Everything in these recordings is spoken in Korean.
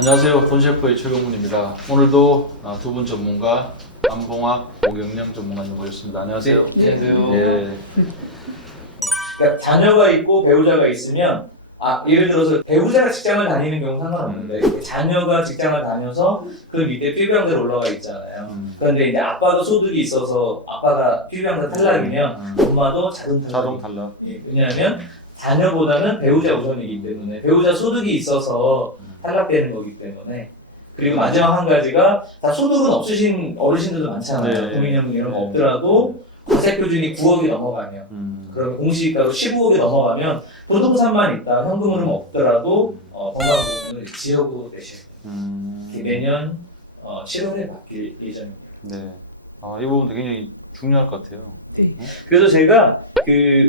안녕하세요. 돈셰프의 최경문입니다. 오늘도 두 분 전문가 안봉학, 오경영 전문가님 모셨습니다. 안녕하세요. 네, 안녕하세요. 예. 그러니까 자녀가 있고 배우자가 있으면 예를 들어서 배우자가 직장을 다니는 경우 상관없는데 자녀가 직장을 다녀서 그 밑에 필요병들 올라가 있잖아요. 그런데 이제 아빠가 소득이 있어서 아빠가 필요병들 탈락이면 엄마도 자동 탈락. 예, 왜냐하면 자녀보다는 배우자 우선이기 때문에 배우자 소득이 있어서 탈락되는 거기 때문에. 그리고 마지막 한 가지가 다 소득은 없으신 어르신들도 많잖아요. 네. 국민연금 이런 거 없더라도 과세 표준이 9억이 넘어가면 그러면 공시지가로 15억이 넘어가면 부동산만 있다 현금으로는 없더라도 건강보험을 지역으로 내셔야 돼요. 내년 7월에 바뀔 예정입니다. 네. 이 부분도 굉장히 중요할 것 같아요. 네. 그래서 제가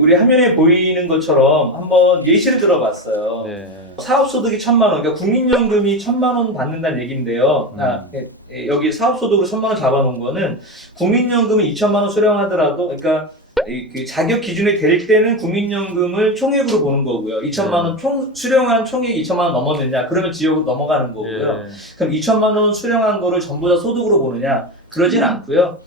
우리 화면에 보이는 것처럼 한번 예시를 들어봤어요. 네. 사업소득이 1,000만 원, 그러니까 국민연금이 1,000만 원 받는다는 얘기인데요. 여기 사업소득으로 1,000만 원 잡아놓은 거는 국민연금을 2,000만 원 수령하더라도, 그러니까 그 자격 기준이 될 때는 국민연금을 총액으로 보는 거고요. 2,000만 원 수령한 총액이 2,000만 원 넘었느냐, 그러면 지역으로 넘어가는 거고요. 예. 그럼 2,000만 원 수령한 거를 전부 다 소득으로 보느냐, 그러진 않고요.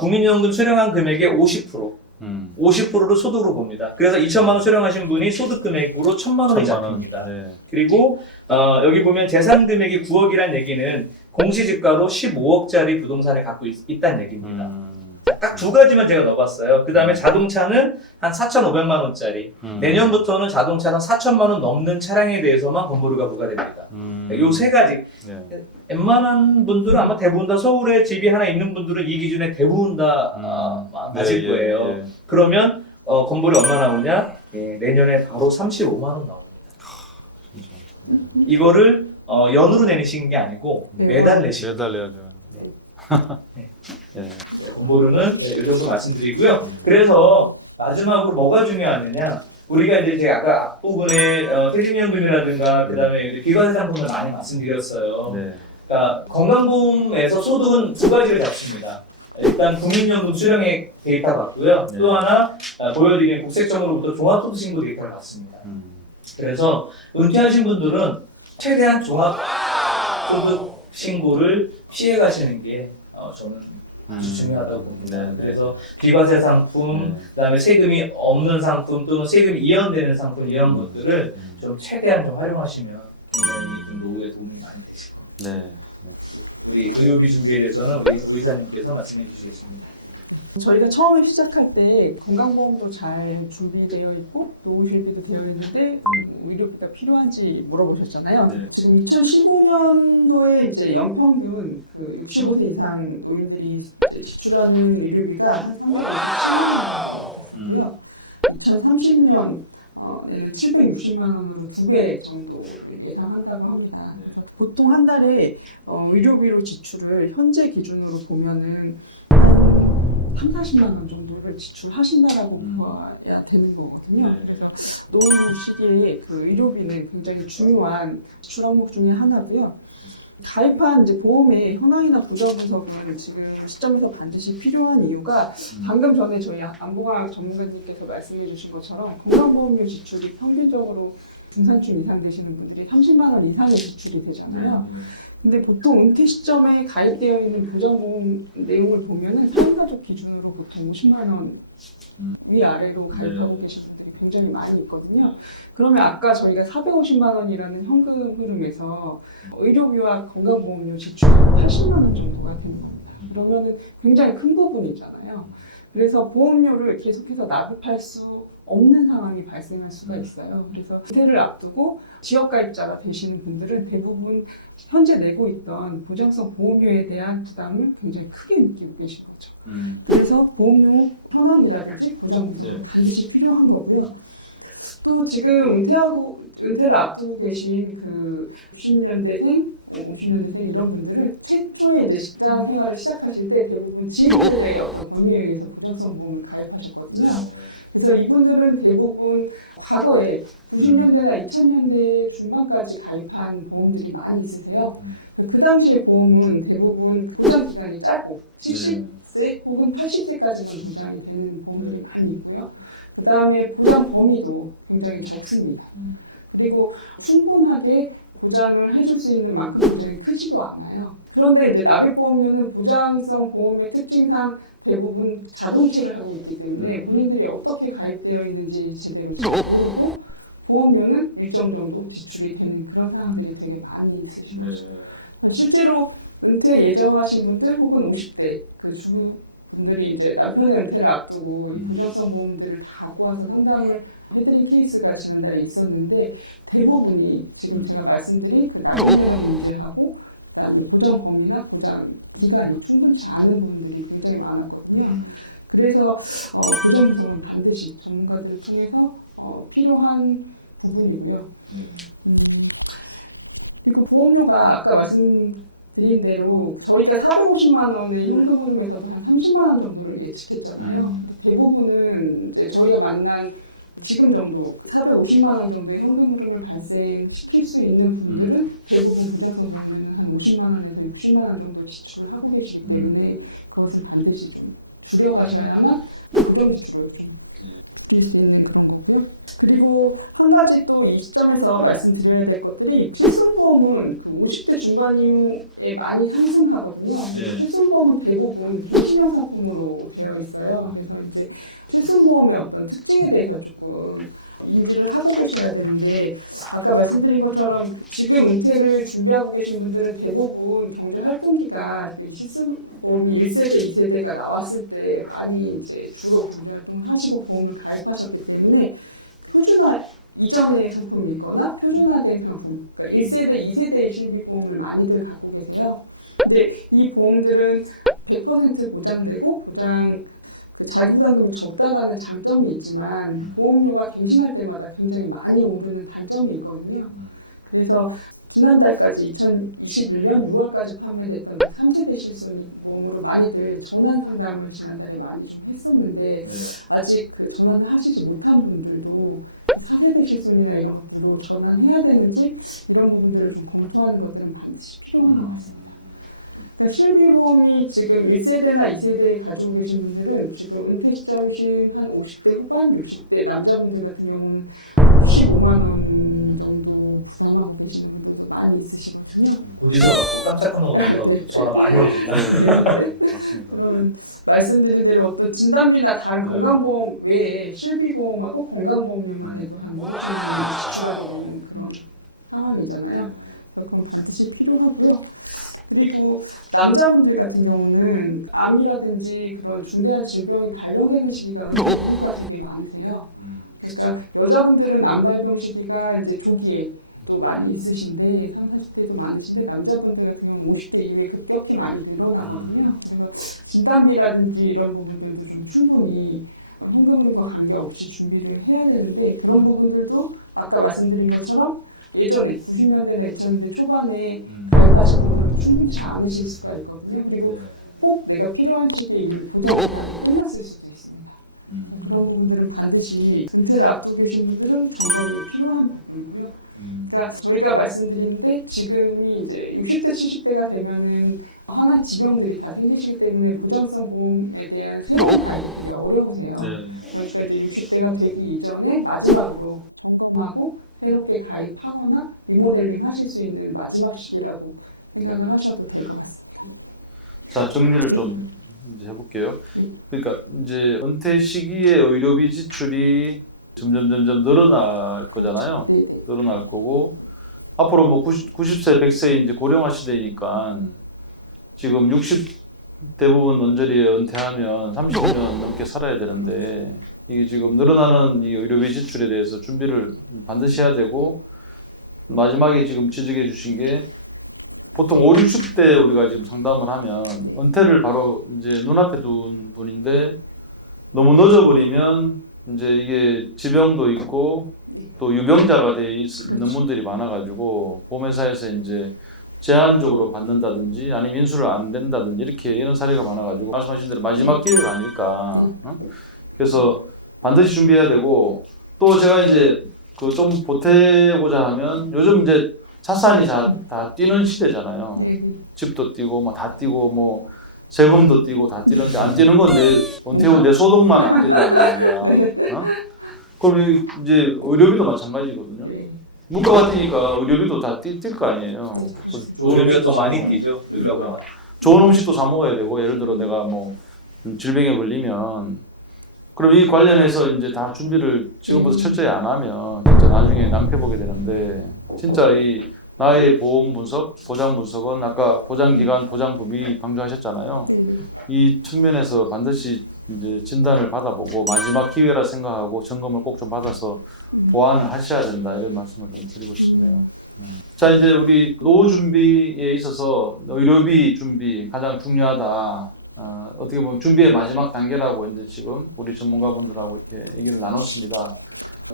국민연금 수령한 금액의 50%를 소득으로 봅니다. 그래서 2,000만 원 수령하신 분이 소득 금액으로 1,000만 원이 잡힙니다. 네. 그리고 여기 보면 재산 금액이 9억이란 얘기는 공시지가로 15억짜리 부동산을 갖고 있다는 얘기입니다. 딱 두 가지만 제가 넣어봤어요. 그 다음에 자동차는 한 4,500만 원짜리. 내년부터는 자동차는 4,000만 원 넘는 차량에 대해서만 건보료가 부과됩니다. 요 세 가지. 네. 웬만한 분들은 아마 대부분 다 서울에 집이 하나 있는 분들은 이 기준에 대부분 다 맞을 거예요. 예. 그러면 건보료 얼마 나오냐? 내년에 바로 35만 원 나옵니다. 이거를 연으로 내시는 게 아니고 매달 내시는 매달 내야죠. 네. 네. 건보료는 이 정도 말씀드리고요. 그래서 마지막으로 뭐가 중요하느냐? 우리가 이제 제가 아까 앞부분에 퇴직연금이라든가 그다음에 기관상품을 많이 말씀드렸어요. 네. 그러니까 건강보험에서 소득은 두 가지를 잡습니다. 일단 국민연금 수령액 데이터 받고요. 네. 또 하나 보여드리는 국세청으로부터 종합소득신고 데이터를 받습니다. 그래서 은퇴하신 분들은 최대한 종합소득 신고를 피해 가시는 게 저는 아주 중요하다고 봅니다. 네, 네. 그래서 비과세 상품, 그다음에 세금이 없는 상품 또는 세금이 이연되는 상품 이런 것들을 좀 최대한 좀 활용하시면 굉장히 좀 노후에 도움이 많이 되실 겁니다. 네. 우리 의료비 준비에 대해서는 우리 의사님께서 말씀해 주시겠습니다. 저희가 처음에 시작할 때 건강보험도 잘 준비되어 있고 노후 준비도 되어 있는데 의료비가 필요한지 물어보셨잖아요. 네. 지금 2015년도에 이제 연평균 그 65세 이상 노인들이 이제 지출하는 의료비가 한 357만 원이고요. 2030년 에는 760만 원으로 2배 정도 예상한다고 합니다. 그래서 보통 한 달에 의료비로 지출을 현재 기준으로 보면은 30-40만 원 정도를 지출하신다라고 봐야 되는 거거든요. 네. 그래서 노후 시기에 그 의료비는 굉장히 중요한 지출 항목 중에 하나고요. 가입한 이제 보험의 현황이나 부자 분석은 지금 시점에서 반드시 필요한 이유가 방금 전에 저희 안봉학 전문가님께서 말씀해 주신 것처럼 건강보험료 지출이 평균적으로 중산층 이상 되시는 분들이 30만 원 이상의 지출이 되잖아요. 근데 보통 은퇴 시점에 가입되어 있는 보장보험 내용을 보면은 상가족 기준으로 보통 50만 원 위아래로 가입하고 계신 분들이 굉장히 많이 있거든요. 그러면 아까 저희가 450만 원이라는 현금 흐름에서 의료비와 건강보험료 지출 80만 원 정도가 됩니다. 그러면은 굉장히 큰 부분이잖아요. 그래서 보험료를 계속해서 납입할 수 없는 상황이 발생할 수가 있어요. 그래서 은퇴를 앞두고 지역가입자가 되시는 분들은 대부분 현재 내고 있던 보장성 보험료에 대한 부담을 굉장히 크게 느끼고 계신 거죠. 그래서 보험료 현황이라든지 보장 분석은 반드시 필요한 거고요. 또 지금 은퇴를 앞두고 계신 그 60년대생, 50년대생 이런 분들은 최초에 이제 직장 생활을 시작하실 때 대부분 지인들의 어떤 권유에 의해서 보장성 보험을 가입하셨거든요. 그래서 이분들은 대부분 과거에 90년대나 2000년대 중반까지 가입한 보험들이 많이 있으세요. 그 당시에 보험은 대부분 보장 기간이 짧고 70세 혹은 80세까지만 보장이 되는 보험들이 많이 있고요. 그 다음에 보장 범위도 굉장히 적습니다. 그리고 충분하게 보장을 해줄 수 있는 만큼 보장이 크지도 않아요. 그런데 이제 납입보험료는 보장성 보험의 특징상 대부분 자동체를 하고 있기 때문에 본인들이 어떻게 가입되어 있는지 제대로 잘 모르고 보험료는 일정 정도 지출이 되는 그런 상황들이 되게 많이 있으신 거죠. 실제로 은퇴 예정하신 분들 혹은 50대 그 주부분들이 이제 남편의 은퇴를 앞두고 이 보장성 보험들을 다 갖고 와서 상담을 해드린 케이스가 지난달에 있었는데 대부분이 지금 제가 말씀드린 그 납입료량 문제하고 그다음에 보장 범위나 보장 기간이 충분치 않은 부분들이 굉장히 많았거든요. 그래서 보장 구성은 반드시 전문가들을 통해서 필요한 부분이고요. 그리고 보험료가 아까 말씀드린 대로 저희가 450만 원의 현금 흐름에서도 한 30만 원 정도를 예측했잖아요. 대부분은 이제 저희가 만난 지금 정도 450만 원 정도의 현금 흐름을 발생시킬 수 있는 분들은 대부분 부자성 보험료는 한 50만 원에서 60만 원 정도 지출을 하고 계시기 때문에 그것을 반드시 좀 줄여가셔야만 고정 지출을 좀 줄일 수 있는 그런 거고요. 그리고 한 가지 또 이 시점에서 말씀드려야 될 것들이 실손보험은 그 50대 중반 이후에 많이 상승하거든요. 네. 실손보험은 대부분 갱신형 상품으로 되어 있어요. 그래서 이제 실손보험의 어떤 특징에 대해서 조금 인지를 하고 계셔야 되는데 아까 말씀드린 것처럼 지금 은퇴를 준비하고 계신 분들은 대부분 경제 활동기가 실손보험이 1세대, 2세대가 나왔을 때 많이 이제 주로 경제 활동을 하시고 보험을 가입하셨기 때문에 표준화 이전의 상품이 있거나 표준화된 상품, 그러니까 1세대, 2세대의 실비보험을 많이들 갖고 계세요. 근데 이 보험들은 100% 보장되고 그 자기부담금이 적다라는 장점이 있지만 보험료가 갱신할 때마다 굉장히 많이 오르는 단점이 있거든요. 그래서 지난달까지 2021년 6월까지 판매됐던 3세대 실손 보험으로 많이들 전환 상담을 지난달에 많이 좀 했었는데 아직 그 전환을 하시지 못한 분들도 4세대 실손이나 이런 것들로 전환해야 되는지 이런 부분들을 좀 검토하는 것들은 반드시 필요한 것 같습니다. 그러니까 실비보험이 지금 1세대나 2세대 가지고 계신 분들은 지금 은퇴 시점이신 한 50대 후반, 60대 남자분들 같은 경우는 15만 원 정도 부담하고 계시는 분들도 많이 있으시거든요. 고지서 받고 깜짝 놀라서 전화 많이 오거든요. 그러면 말씀드린 대로 어떤 진단비나 다른 건강보험 외에 실비보험하고 건강보험료만 해도 한 50만 원 지출하게 되는 그런 상황이잖아요. 그건 반드시 필요하고요. 그리고 남자분들 같은 경우는 암이라든지 그런 중대한 질병이 발병되는 시기가 되게 많으세요. 그러니까 여자분들은 암 발병 시기가 이제 조기에 또 많이 있으신데 30, 40대도 많으신데 남자분들 같은 경우는 50대 이후에 급격히 많이 늘어나거든요. 그래서 진단비라든지 이런 부분들도 좀 충분히 현금으로과 관계없이 준비를 해야 되는데 그런 부분들도 아까 말씀드린 것처럼 예전에 90년대나 2000년대 초반에 가입하신 분들은 충분치 않으실 수가 있거든요. 그리고 꼭 내가 필요한 시기에 이 보장기간이 끝났을 수도 있습니다. 그런 부분들은 반드시 은퇴를 앞두고 계신 분들은 점검이 필요한 부분이고요. 그러니까 저희가 말씀드리는데 지금이 이제 60대, 70대가 되면은 하나의 지병들이 다 생기시기 때문에 보장성 보험에 대한 새로운 가입이 어려우세요. 그러니까 이제 60대가 되기 이전에 마지막으로 하고 새롭게 가입하거나 리모델링 하실 수 있는 마지막 시기라고 생각을 하셔도 될 것 같습니다. 자, 정리를 좀 이제 해볼게요. 그러니까 이제 은퇴 시기에 의료비 지출이 점점 늘어날 거잖아요. 네네. 늘어날 거고 앞으로 뭐 90세, 100세 이제 고령화 시대니까 지금 60 대부분 언저리에 은퇴하면 30년 넘게 살아야 되는데 이게 지금 늘어나는 이 의료비 지출에 대해서 준비를 반드시 해야 되고 마지막에 지금 지적해 주신 게 보통 5, 60대 우리가 지금 상담을 하면 은퇴를 바로 이제 눈앞에 둔 분인데 너무 늦어버리면 이제 이게 지병도 있고 또 유병자가 돼 있는 분들이 많아가지고 보험회사에서 이제 제한적으로 받는다든지 아니면 인수를 안 된다든지 이렇게 이런 사례가 많아가지고 말씀하신 대로 마지막 기회가 아닐까. 그래서 반드시 준비해야 되고 또 제가 이제 그 좀 보태고자 하면 요즘 이제 자산이 다 뛰는 시대잖아요. 집도 뛰고 뭐 다 뛰고 뭐 세금도 뛰고 다 뛰는데 안 뛰는 건 은퇴 후 내 소득만 안 뛴다는 얘기야. 그럼 이제 의료비도 마찬가지거든요. 문과 같으니까 의료비도 다 뛸 거 아니에요. 의료비가 더 많이 뛰죠. 의료비가 그러면. 좋은 음식도 사 먹어야 되고, 예를 들어 내가 뭐 질병에 걸리면, 그럼 이 관련해서 이제 다 준비를 지금부터 철저히 안 하면 진짜 나중에 낭패 보게 되는데, 진짜 이 나의 보험 분석, 보장 분석은 아까 보장 기간, 보장 범위 강조하셨잖아요. 이 측면에서 반드시 이제 진단을 받아보고 마지막 기회라 생각하고 점검을 꼭 좀 받아서 보완을 하셔야 된다, 이런 말씀을 좀 드리고 싶네요. 자, 이제 우리 노후 준비에 있어서 의료비 준비 가장 중요하다. 어떻게 보면 준비의 마지막 단계라고 이제 지금 우리 전문가분들하고 이렇게 얘기를 나눴습니다.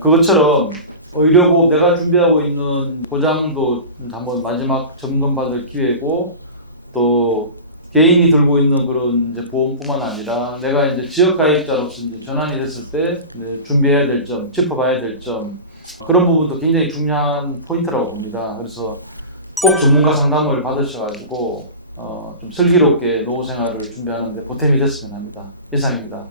그것처럼 의료보험 내가 준비하고 있는 보장도 한번 마지막 점검받을 기회고, 또 개인이 들고 있는 그런 이제 보험뿐만 아니라 내가 이제 지역 가입자로서 이제 전환이 됐을 때 이제 준비해야 될 점, 짚어봐야 될 점, 그런 부분도 굉장히 중요한 포인트라고 봅니다. 그래서 꼭 전문가 상담을 받으셔가지고 좀 슬기롭게 노후 생활을 준비하는데 보탬이 됐으면 합니다. 이상입니다.